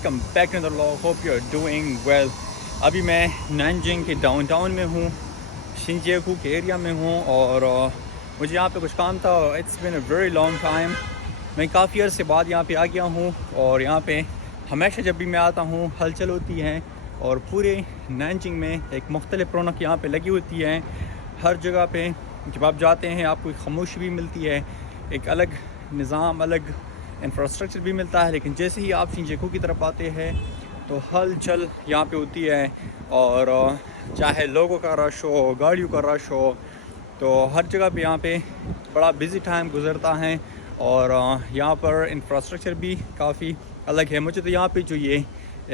Welcome back to the vlog, hope you are doing well. अभी मैं Nanjing के downtown में हूँ, शिंजियाकू के एरिया में हूँ और मुझे यहाँ पे कुछ काम था। It's been a very long time. मैं काफ़ी अर्से बाद यहाँ पे आ गया हूँ और यहाँ पे हमेशा जब भी मैं आता हूँ हलचल होती है और पूरे नानजिंग में एक मुख्तलिफ रौनक यहाँ पे लगी होती है। हर जगह पे जब आप जाते हैं आपको एक खामोशी भी मिलती है, एक अलग निज़ाम, अलग इंफ्रास्ट्रक्चर भी मिलता है। लेकिन जैसे ही आप शिंजियाकू की तरफ आते हैं तो हलचल यहाँ पे होती है और चाहे लोगों का रश हो, गाड़ियों का रश हो, तो हर जगह पे यहाँ पे बड़ा बिज़ी टाइम गुज़रता है और यहाँ पर इंफ्रास्ट्रक्चर भी काफ़ी अलग है। मुझे तो यहाँ पे जो ये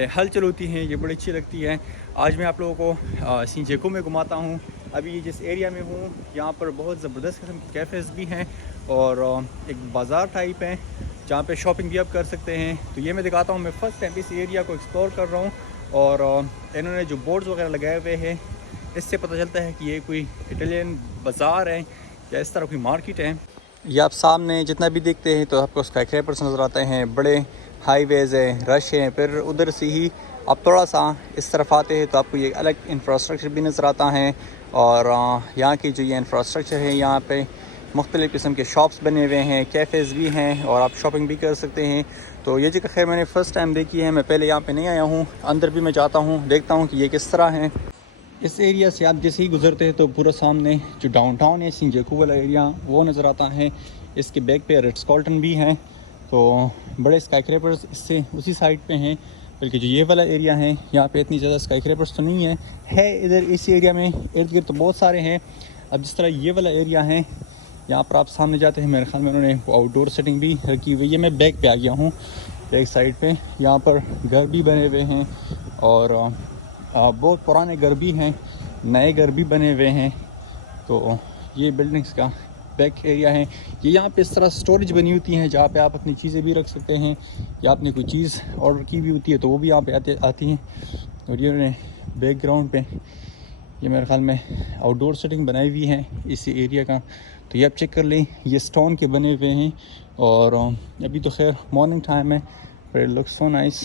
हलचल होती है ये बड़ी अच्छी लगती है। आज मैं आप लोगों को शिंजियाकू में घुमाता हूँ। अभी जिस एरिया में हूँ यहाँ पर बहुत ज़बरदस्त किस्म के कैफ़ेज़ भी हैं और एक बाज़ार टाइप है जहाँ पे शॉपिंग भी आप कर सकते हैं। तो ये मैं दिखाता हूँ। मैं फ़र्स्ट टाइम इस एरिया को एक्सप्लोर कर रहा हूँ और इन्होंने जो बोर्ड्स वगैरह लगाए हुए हैं इससे पता चलता है कि ये कोई इटालियन बाज़ार है या इस तरह कोई मार्केट है। ये आप सामने जितना भी देखते हैं तो आपको स्काईक्रैपर्स नज़र आते हैं, बड़े हाईवेज़ है, रश है। फिर उधर से ही आप थोड़ा सा इस तरफ आते हैं तो आपको ये अलग इंफ्रास्ट्रक्चर भी नज़र आता है और यहाँ की जो ये इंफ्रास्ट्रक्चर है यहाँ पे मुख्तलिफ़ किस्म के शॉप्स बने हुए हैं, कैफ़ेज़ भी हैं और आप शॉपिंग भी कर सकते हैं। तो ये जगह खैर मैंने फ़र्स्ट टाइम देखी है, मैं पहले यहाँ पे नहीं आया हूँ। अंदर भी मैं जाता हूँ, देखता हूँ कि ये किस तरह है। इस एरिया से आप जैसे ही गुजरते हैं तो पूरा सामने जो डाउनटाउन है शिंजियाकू वाला एरिया वो नज़र आता है। इसके बैक पे रिट्स कार्ल्टन भी है, तो बड़े स्काईक्रैपर्स इससे उसी साइड पे हैं। बल्कि जो ये वाला एरिया है यहाँ पे इतनी ज़्यादा स्काईक्रैपर्स तो नहीं है इधर इस एरिया में। इर्द गिर्द तो बहुत सारे हैं। अब जिस तरह ये वाला एरिया है यहाँ पर आप सामने जाते हैं, मेरे ख्याल में उन्होंने आउटडोर सेटिंग भी रखी हुई है। मैं बैक पे आ गया हूँ, बैक साइड पे। यहाँ पर घर भी बने हुए हैं और बहुत पुराने घर भी हैं, नए घर भी बने हुए हैं। तो ये बिल्डिंग्स का बैक एरिया है। ये यहाँ पे इस तरह स्टोरेज बनी होती हैं जहाँ पे आप अपनी चीज़ें भी रख सकते हैं या आपने कोई चीज़ ऑर्डर की भी होती है तो वो भी यहाँ पे आती हैं। और ये उन्होंने बैकग्राउंड पे ये मेरे ख्याल में आउटडोर सेटिंग बनाई हुई है इस एरिया का। तो ये आप चेक कर लें, ये स्टोन के बने हुए हैं और अभी तो खैर मॉर्निंग टाइम है, पर इट लुक्स सो नाइस।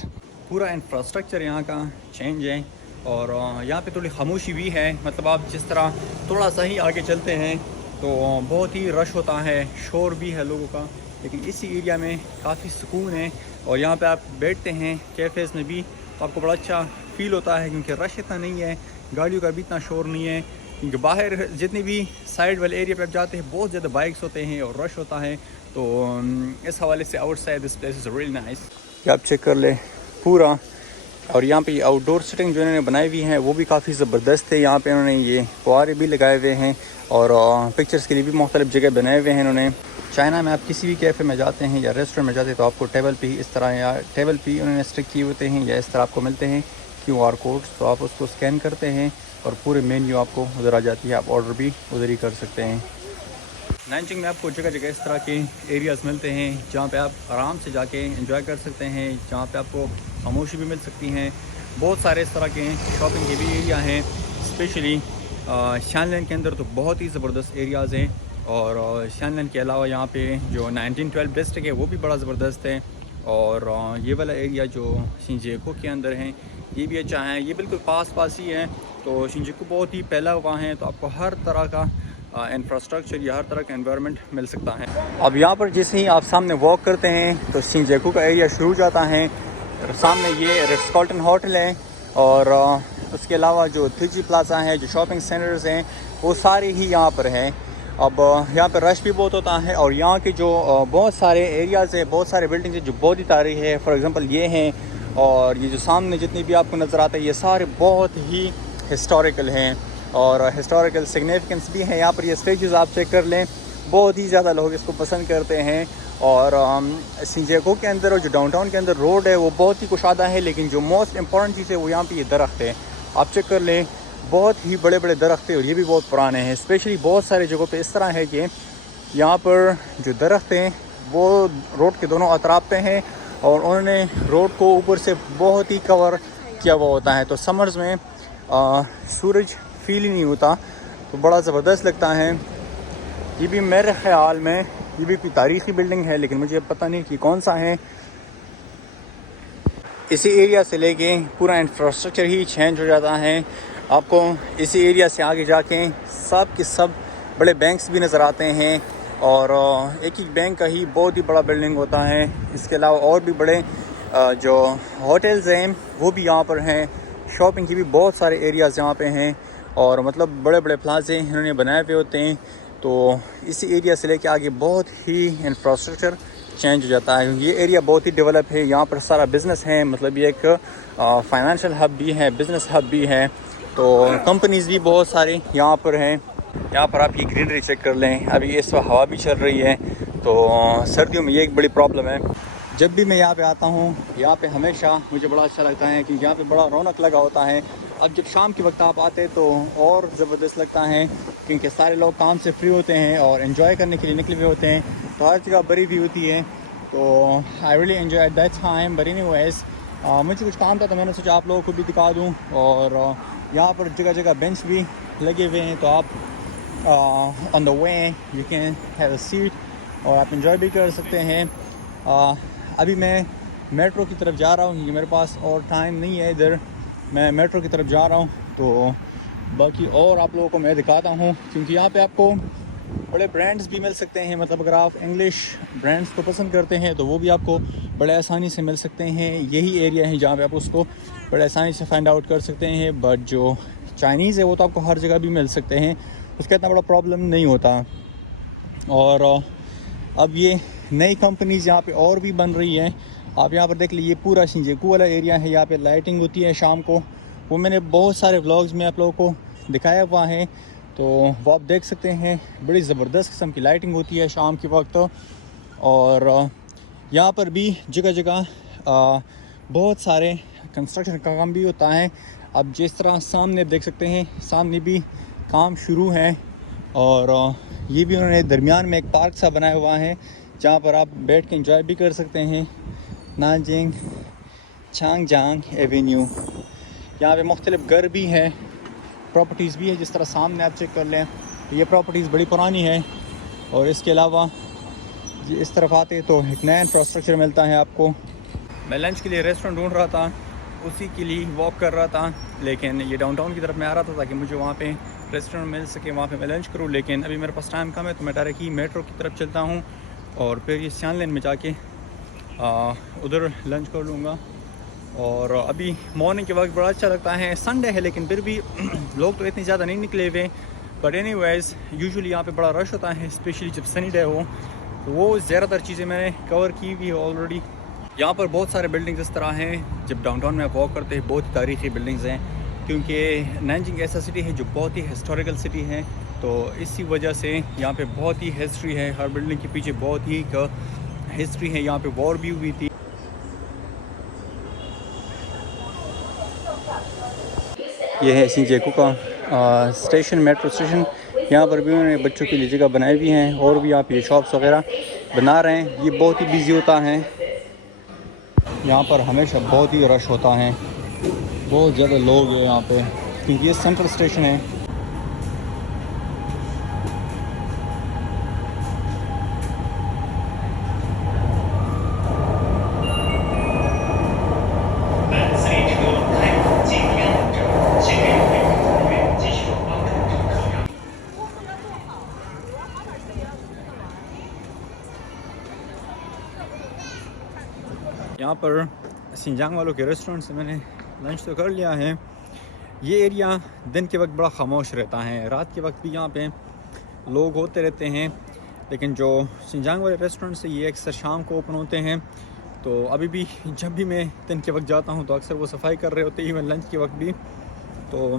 पूरा इंफ्रास्ट्रक्चर यहाँ का चेंज है और यहाँ पे थोड़ी खामोशी भी है। मतलब आप जिस तरह थोड़ा सा ही आगे चलते हैं तो बहुत ही रश होता है, शोर भी है लोगों का। लेकिन इसी एरिया में काफ़ी सुकून है और यहाँ पे आप बैठते हैं कैफ़ेज़ में भी तो आपको बड़ा अच्छा फ़ील होता है क्योंकि रश इतना नहीं है, गाड़ियों का भी इतना शोर नहीं है। क्योंकि बाहर जितनी भी साइड वाले एरिया पे आप जाते हैं बहुत ज़्यादा बाइक्स होते हैं और रश होता है। तो इस हवाले से outside this place is really nice. आप चेक कर ले पूरा। और यहाँ पे आउटडोर सेटिंग जो इन्होंने बनाई हुई है वो भी काफ़ी ज़बरदस्त है। यहाँ पे उन्होंने ये फुआरे भी लगाए हुए हैं और पिक्चर्स के लिए भी मुख्तलिफ जगह बनाए हुए हैं इन्होंने। चाइना में आप किसी भी कैफ़े में जाते हैं या रेस्टोरेंट में जाते हैं तो आपको टेबल पे इस तरह या टेबल पे उन्होंने स्टिक किए होते हैं या इस तरह आपको मिलते हैं QR कोड्स। तो आप उसको स्कैन करते हैं और पूरे मेन्यू आपको उधर आ जाती है, आप ऑर्डर भी उधर ही कर सकते हैं। नानजिंग में आपको जगह जगह इस तरह के एरियाज़ मिलते हैं जहाँ पे आप आराम से जाके एंजॉय कर सकते हैं, जहाँ पे आपको खामोशी भी मिल सकती हैं। बहुत सारे इस तरह के शॉपिंग के भी एरिया हैं, स्पेशली शानलैंड के अंदर तो बहुत ही ज़बरदस्त एरियाज़ हैं। और शानलैंड के अलावा यहाँ पे जो 1912 डिस्ट्रिक्ट है वो भी बड़ा ज़बरदस्त है। और ये वाला एरिया जो शिंजियाकू के अंदर है ये भी अच्छा है, ये बिल्कुल पास ही है। तो शिंजियाकू बहुत ही फैला हुआ है तो आपको हर तरह का इंफ्रास्ट्रक्चर या हर तरह का एनवायरनमेंट मिल सकता है। अब यहाँ पर जैसे ही आप सामने वॉक करते हैं तो शिंजियाकू का एरिया शुरू हो जाता है। सामने ये रिट्स कार्ल्टन होटल है और उसके अलावा जो 3G प्लाजा है, जो शॉपिंग सेंटर्स हैं वो सारे ही यहाँ पर हैं। अब यहाँ पर रश भी बहुत होता है और यहाँ के जो बहुत सारे एरियाज़ हैं, बहुत सारे बिल्डिंग्स हैं जो बहुत ही तारीख़ है। फॉर एग्ज़ाम्पल ये हैं और ये जो सामने जितनी भी आपको नज़र आते हैं ये सारे बहुत ही हिस्टोरिकल हैं और हिस्टोरिकल सिग्निफिकेंस भी हैं। यहाँ पर ये स्टेचूज़ आप चेक कर लें, बहुत ही ज़्यादा लोग इसको पसंद करते हैं। और शिंजियाकू के अंदर और जो डाउनटाउन के अंदर रोड है वो बहुत ही कुशादा है, लेकिन जो मोस्ट इम्पॉर्टेंट चीज़ है वो यहाँ पे ये दरख्त है। आप चेक कर लें, बहुत ही बड़े बड़े दरख्त हैं और ये भी बहुत पुराने हैं। स्पेशली बहुत सारे जगहों पे इस तरह है कि यहाँ पर जो दरख्त हैं वो रोड के दोनों अतराफ पे हैं और उन्होंने रोड को ऊपर से बहुत ही कवर किया हुआ होता है। तो समर्स में सूरज फील ही नहीं होता, तो बड़ा ज़बरदस्त लगता है। ये भी मेरे ख़्याल में ये भी कोई तारीख़ी बिल्डिंग है, लेकिन मुझे पता नहीं कि कौन सा है। इसी एरिया से लेके पूरा इंफ्रास्ट्रक्चर ही चेंज हो जाता है। आपको इसी एरिया से आगे जाके सब के सब बड़े बैंक्स भी नज़र आते हैं और एक एक बैंक का ही बहुत ही बड़ा बिल्डिंग होता है। इसके अलावा और भी बड़े जो होटल्स हैं वो भी यहाँ पर हैं। शॉपिंग की भी बहुत सारे एरियाज़ यहाँ पे हैं और मतलब बड़े बड़े प्लाजे इन्होंने बनाए हुए होते हैं। तो इसी एरिया से लेके आगे बहुत ही इंफ्रास्ट्रक्चर चेंज हो जाता है। ये एरिया बहुत ही डेवलप है, यहाँ पर सारा बिज़नेस है, मतलब ये एक फाइनेंशियल हब भी है, बिज़नेस हब भी है। तो कंपनीज़ भी बहुत सारी यहाँ पर हैं। यहाँ पर आप ये ग्रीनरी चेक कर लें, अभी इस वक्त हवा भी चल रही है। तो सर्दियों में ये एक बड़ी प्रॉब्लम है। जब भी मैं यहाँ पे आता हूँ यहाँ पे हमेशा मुझे बड़ा अच्छा लगता है क्योंकि यहाँ पे बड़ा रौनक लगा होता है। अब जब शाम के वक्त आप आते हैं तो और ज़बरदस्त लगता है क्योंकि सारे लोग काम से फ्री होते हैं और एंजॉय करने के लिए निकले हुए होते हैं। तो हर जगह भरी भी होती है। तो I really enjoy at that time. But anyways मुझे कुछ काम था तो मैंने सोचा आप लोगों को भी दिखा दूँ। और यहाँ पर जगह जगह बेंच भी लगे हुए हैं, तो आप on the way you can have a seat और आप एंजॉय भी कर सकते हैं। अभी मैं मेट्रो की तरफ जा रहा हूँ क्योंकि मेरे पास और टाइम नहीं है इधर। मैं मेट्रो की तरफ जा रहा हूँ, तो बाकी और आप लोगों को मैं दिखाता हूँ क्योंकि यहाँ पे आपको बड़े ब्रांड्स भी मिल सकते हैं। मतलब अगर आप इंग्लिश ब्रांड्स को पसंद करते हैं तो वो भी आपको बड़े आसानी से मिल सकते हैं। यही एरिया है जहाँ पे आप उसको बड़े आसानी से फाइंड आउट कर सकते हैं। बट जो चाइनीज़ है वो तो आपको हर जगह भी मिल सकते हैं, उसका इतना बड़ा प्रॉब्लम नहीं होता। और अब ये नई कंपनीज़ यहाँ पे और भी बन रही हैं। आप यहाँ पर देख लीजिए, पूरा शिंजुकू वाला एरिया है, यहाँ पे लाइटिंग होती है शाम को। वो मैंने बहुत सारे व्लॉग्स में आप लोगों को दिखाया हुआ है, तो वो आप देख सकते हैं। बड़ी ज़बरदस्त किस्म की लाइटिंग होती है शाम के वक्त। और यहाँ पर भी जगह जगह बहुत सारे कंस्ट्रक्शन का काम भी होता है। अब जिस तरह सामने देख सकते हैं, सामने भी काम शुरू है और ये भी उन्होंने दरमियान में एक पार्क सा बनाया हुआ है जहाँ पर आप बैठ के एंजॉय भी कर सकते हैं। नानजिंग चांगजांग एवेन्यू, यहाँ पे मुख्तलिफ घर भी है, प्रॉपर्टीज़ भी है। जिस तरह सामने आप चेक कर लें, ये प्रॉपर्टीज़ बड़ी पुरानी है। और इसके अलावा इस तरफ आते तो एक नया इंफ्रास्ट्रक्चर मिलता है आपको। मैं लंच के लिए रेस्टोरेंट ढूंढ रहा था, उसी के लिए वॉक कर रहा था, लेकिन ये डाउनटाउन की तरफ मैं आ रहा था ताकि मुझे वहाँ पे रेस्टोरेंट मिल सके, वहाँ पे मैं लंच करूँ। लेकिन अभी मेरे पास टाइम कम है तो मैं डायरेक्ट ही मेट्रो की तरफ चलता हूँ और फिर ये सियान लेन में जाके उधर लंच कर लूँगा। और अभी मॉर्निंग के वक्त बड़ा अच्छा लगता है। संडे है लेकिन फिर भी लोग तो इतने ज़्यादा नहीं निकले हुए। बट एनीवेज़ यूजुअली यहाँ पे बड़ा रश होता है, स्पेशली जब सनी डे हो। तो वो ज़्यादातर चीज़ें मैंने कवर की हुई है ऑलरेडी। यहाँ पर बहुत सारे बिल्डिंग्स इस तरह हैं, जब डाउनटाउन में आप वॉक करते हैं बहुत तारीख़ी बिल्डिंग्स हैं क्योंकि नैनजिंग ऐसा सिटी है जो बहुत ही हिस्टोरिकल सिटी है। तो इसी वजह से यहाँ पे बहुत ही हिस्ट्री है, हर बिल्डिंग के पीछे बहुत ही हिस्ट्री है। यहाँ पे वॉर भी हुई थी। ये है शिंजुकू का स्टेशन, मेट्रो स्टेशन। यहाँ पर भी उन्होंने बच्चों के लिए जगह बनाई हुई हैं और भी यहाँ पे ये शॉप्स वगैरह बना रहे हैं। ये बहुत ही बिजी होता है, यहाँ पर हमेशा बहुत ही रश होता है, बहुत ज़्यादा लोग हैं यहाँ पे क्योंकि ये सेंट्रल स्टेशन है। यहाँ पर शिंजांग वालों के रेस्टोरेंट से मैंने लंच तो कर लिया है। ये एरिया दिन के वक्त बड़ा खामोश रहता है, रात के वक्त भी यहाँ पे लोग होते रहते हैं, लेकिन जो शिंजांग वाले रेस्टोरेंट से ये अक्सर शाम को ओपन होते हैं। तो अभी भी जब भी मैं दिन के वक्त जाता हूँ तो अक्सर वो सफाई कर रहे होते ही मैं लंच के वक्त भी। तो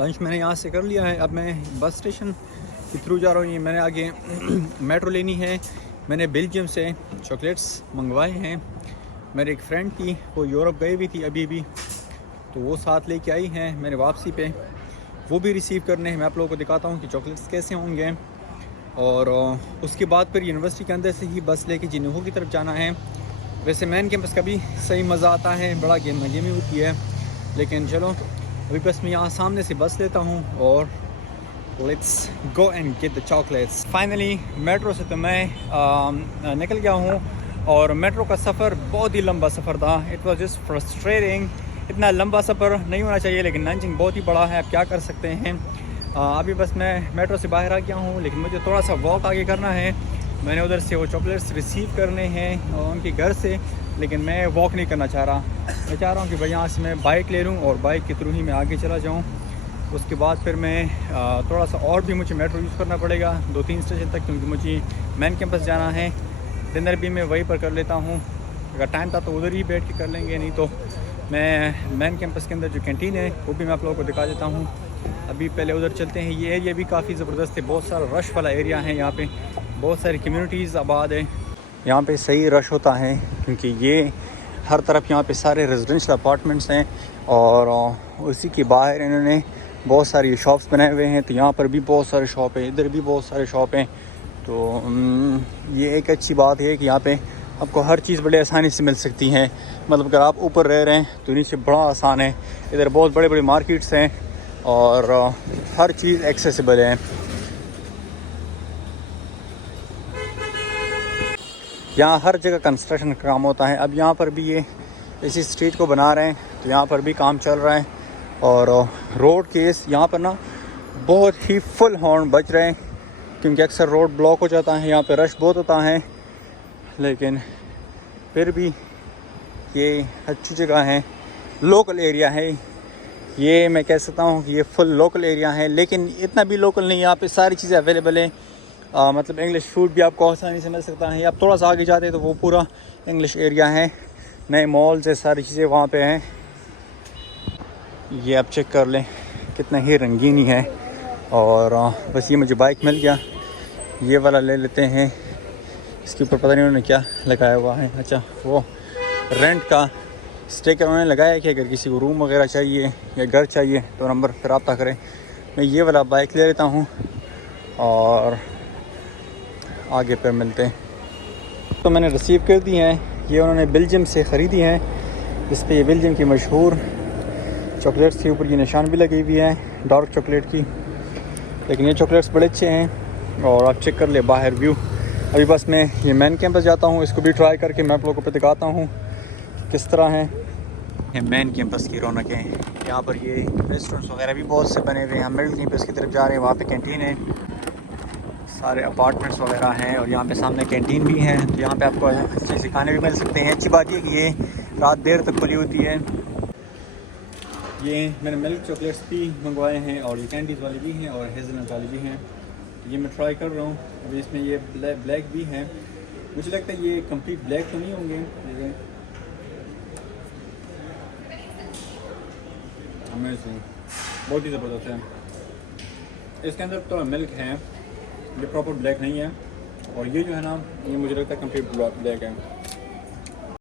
लंच मैंने यहाँ से कर लिया है। अब मैं बस स्टेशन के थ्रू जा रहा हूँ। मैंने आगे मेट्रो लेनी है। मैंने बेल्जियम से चॉकलेट्स मंगवाए हैं। मेरी एक फ्रेंड थी, वो यूरोप गई हुई थी अभी भी, तो वो साथ लेके आई हैं मैंने वापसी पे, वो भी रिसीव करने हैं। मैं आप लोगों को दिखाता हूँ कि चॉकलेट्स कैसे होंगे। और उसके बाद फिर यूनिवर्सिटी के अंदर से ही बस लेके जिन्हों की तरफ जाना है। वैसे मैन कैंपस का भी सही मज़ा आता है, बड़ा गेमी होती है, लेकिन चलो अभी बस मैं यहाँ सामने से बस लेता हूँ और let's go and get the chocolates. Finally metro से तो मैं निकल गया हूँ और मेट्रो का सफ़र बहुत ही लंबा सफ़र था। It was just frustrating. इतना लंबा सफ़र नहीं होना चाहिए, लेकिन नानजिंग बहुत ही बड़ा है, आप क्या कर सकते हैं। अभी बस मैं मेट्रो से बाहर आ गया हूँ, लेकिन मुझे थोड़ा सा वॉक आगे करना है। मैंने उधर से वो चॉकलेट्स रिसीव करने हैं और उनके घर से, लेकिन मैं वॉक नहीं करना चाह रहा। मैं चाह रहा हूँ कि भाई यहाँ से मैं बाइक ले लूँ और बाइक के थ्रू ही मैं आगे चला जाऊँ। उसके बाद फिर मैं थोड़ा सा और भी मुझे मेट्रो यूज़ करना पड़ेगा 2-3 स्टेशन तक, क्योंकि मुझे मेन कैंपस जाना है। डिनर भी मैं वहीं पर कर लेता हूँ, अगर टाइम था तो उधर ही बैठ के कर लेंगे, नहीं तो मैं मेन कैंपस के अंदर जो कैंटीन है वो भी मैं आप लोगों को दिखा देता हूँ। अभी पहले उधर चलते हैं। ये एरिया भी काफ़ी ज़बरदस्त है, बहुत सारा रश वाला एरिया है। यहाँ पे बहुत सारी कम्युनिटीज़ आबाद है। यहाँ पे सही रश होता है क्योंकि ये हर तरफ यहाँ पे सारे रेजिडेंशियल अपार्टमेंट्स हैं और उसी के बाहर इन्होंने बहुत सारी शॉप्स बनाए हुए हैं। तो यहाँ पर भी बहुत सारे शॉप हैं, इधर भी बहुत सारे शॉप हैं। तो ये एक अच्छी बात है कि यहाँ पे आपको हर चीज़ बड़े आसानी से मिल सकती हैं। मतलब अगर आप ऊपर रह रहे हैं तो नीचे बड़ा आसान है। इधर बहुत बड़े बड़े मार्केट्स हैं और हर चीज़ एक्सेसिबल है। यहाँ हर जगह कंस्ट्रक्शन का काम होता है। अब यहाँ पर भी ये इसी स्ट्रीट को बना रहे हैं, तो यहाँ पर भी काम चल रहा है। और रोड केस यहाँ पर ना बहुत ही फुल हॉर्न बज रहे हैं, क्योंकि अक्सर रोड ब्लॉक हो जाता है, यहाँ पे रश बहुत होता है। लेकिन फिर भी ये अच्छी जगह है, लोकल एरिया है। ये मैं कह सकता हूँ कि ये फुल लोकल एरिया है, लेकिन इतना भी लोकल नहीं। यहाँ पे सारी चीज़ें अवेलेबल हैं। मतलब इंग्लिश फूड भी आपको आसानी से मिल सकता है। आप थोड़ा सा आगे जाते हैं तो वो पूरा इंग्लिश एरिया है, नए मॉल्स है, सारी चीज़ें वहाँ पे हैं। ये आप चेक कर लें कितना ही रंगीनी है। और बस ये मुझे बाइक मिल गया, ये वाला ले लेते हैं। इसके ऊपर पता नहीं उन्होंने क्या लगाया हुआ है। अच्छा, वो रेंट का स्टिकर उन्होंने लगाया है कि अगर किसी को रूम वगैरह चाहिए या घर चाहिए तो नंबर पर रब्ता करें। मैं ये वाला बाइक ले लेता हूँ और आगे पर मिलते हैं। तो मैंने रिसीव कर दी हैं, ये उन्होंने बेल्जियम से ख़रीदी हैं। इस पर ये बेल्जियम की मशहूर चॉकलेट्स के ऊपर ये निशान भी लगी हुई है डार्क चॉकलेट की। लेकिन ये चॉकलेट्स बड़े अच्छे हैं और आप चेक कर ले बाहर व्यू। अभी बस मैं ये मेन कैंपस जाता हूँ, इसको भी ट्राई करके मैं आप लोगों को दिखाता हूँ किस तरह है। ये मेन कैंपस की रौनकें हैं। यहाँ पर ये रेस्टोरेंट्स वगैरह भी बहुत से बने हुए हैं। हम मिडिल कैंपस की तरफ जा रहे हैं, वहाँ पे कैंटीन है, सारे अपार्टमेंट्स वगैरह हैं और यहाँ पे सामने कैंटीन भी है। तो यहाँ पे आपको अच्छे से खाने भी मिल सकते हैं। अच्छी बात ये कि ये रात देर तक खुली होती है। ये मैंने मिल्क चॉकलेट्स भी मंगवाए हैं और ये कैंडीज़ वाली भी हैं और हेज़लनट वाली भी हैं। ये मैं ट्राई कर रहा हूँ। अभी इसमें ये ब्लैक भी हैं। मुझे लगता है ये कंप्लीट ब्लैक तो नहीं होंगे, लेकिन अमेजिंग, बहुत ही ज़बरदस्त है। इसके अंदर तो मिल्क है, ये प्रॉपर ब्लैक नहीं है। और ये जो है ना, ये मुझे लगता है कंप्लीट ब्लैक है।